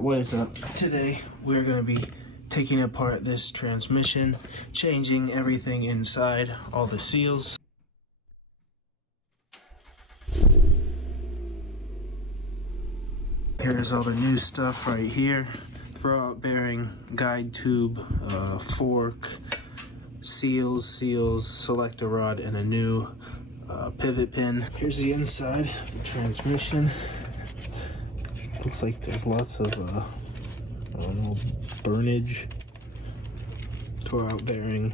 What is up? Today we're going to be taking apart this transmission, changing everything inside, all the seals. Here's all the new stuff right here. Throwout bearing, guide tube, fork, seals, selector rod, and a new pivot pin. Here's the inside of the transmission. Looks like there's lots of, I don't know, burnage. Throwout bearing.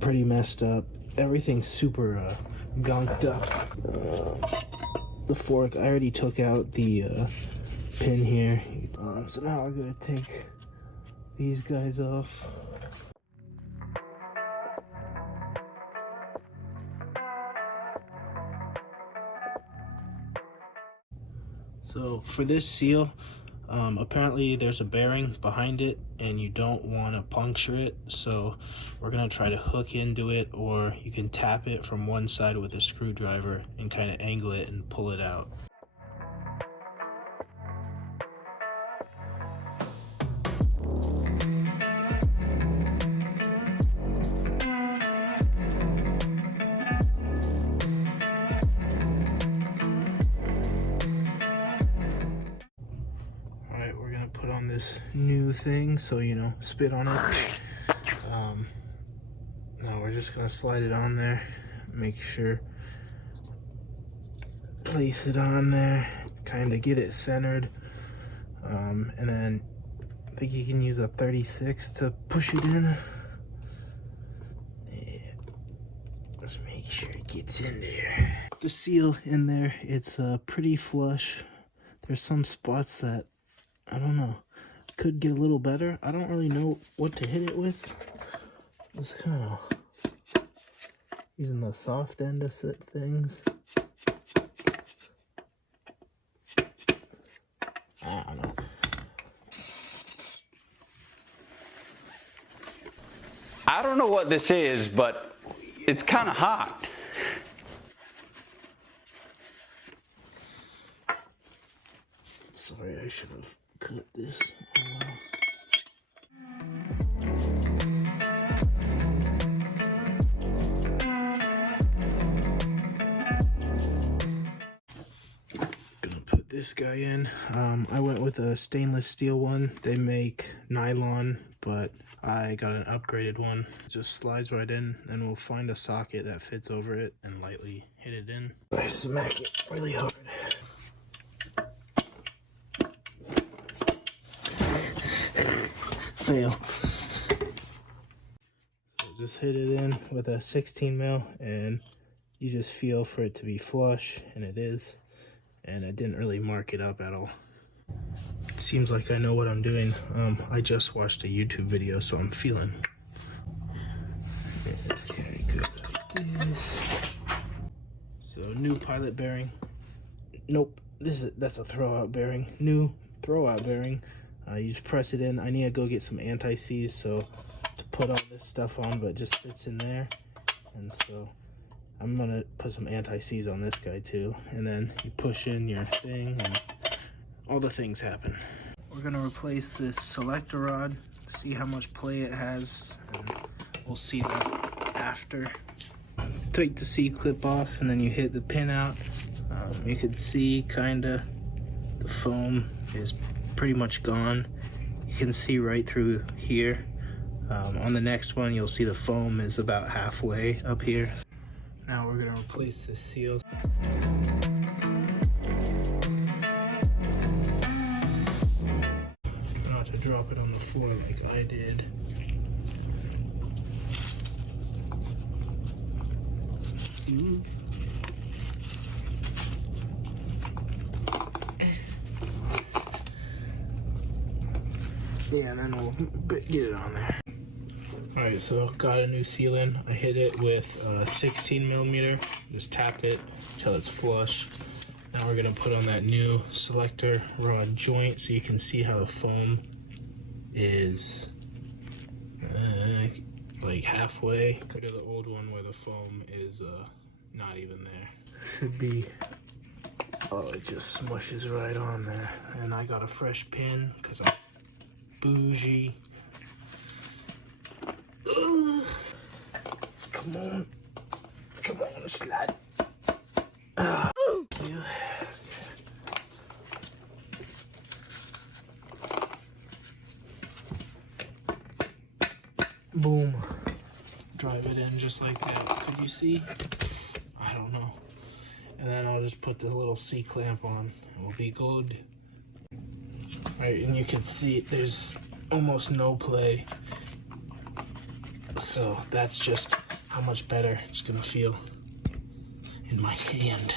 Pretty messed up. Everything's super gunked up. The fork, I already took out the pin here. So now we're gonna take these guys off. So for this seal, apparently there's a bearing behind it and you don't want to puncture it, so we're going to try to hook into it, or you can tap it from one side with a screwdriver and kind of angle it and pull it out. Put on this new thing, so you know, spit on it. No, we're just gonna slide it on there, make sure, place it on there, kind of get it centered, and then I think you can use a 36 to push it in. Yeah. Let's make sure it gets in there. The seal in there, it's pretty flush. There's some spots that, I don't know, could get a little better. I don't really know what to hit it with. Just kind of using the soft end of things. I don't know. I don't know what this is, but it's kind of hot. Sorry, I should have cut this. Gonna put this guy in. I went with a stainless steel one. They make nylon, but I got an upgraded one. It just slides right in, and we'll find a socket that fits over it and lightly hit it in. I smack it really hard. Fail. So just hit it in with a 16 mil, and you just feel for it to be flush, and it is. And I didn't really mark it up at all. Seems like I know what I'm doing. I just watched a YouTube video, so I'm feeling. Okay, good. So new pilot bearing. Nope, that's a throwout bearing. New throwout bearing. You just press it in. I need to go get some anti-seize so to put all this stuff on, but it just sits in there. And so I'm gonna put some anti-seize on this guy too. And then you push in your thing and all the things happen. We're gonna replace this selector rod, see how much play it has, and we'll see that after. Take the C-clip off and then you hit the pin out. You can see kinda the foam is pretty much gone. You can see right through here. On the next one, you'll see the foam is about halfway up here. Now we're gonna replace the seals. Not to drop it on the floor like I did. Ooh. Yeah, and then we'll get it on there. Alright, so got a new seal in. I hit it with a 16 millimeter. Just tap it until it's flush. Now we're gonna put on that new selector rod joint so you can see how the foam is like halfway. Compared to the old one where the foam is not even there. Should be Oh, it just smushes right on there. And I got a fresh pin because I'm bougie. Ugh. Come on. Come on, slide. Yeah. Boom. Drive it in just like that. Could you see? I don't know. And then I'll just put the little C-clamp on and we'll be good. Right, and you can see there's almost no play. So that's just how much better it's gonna feel in my hand.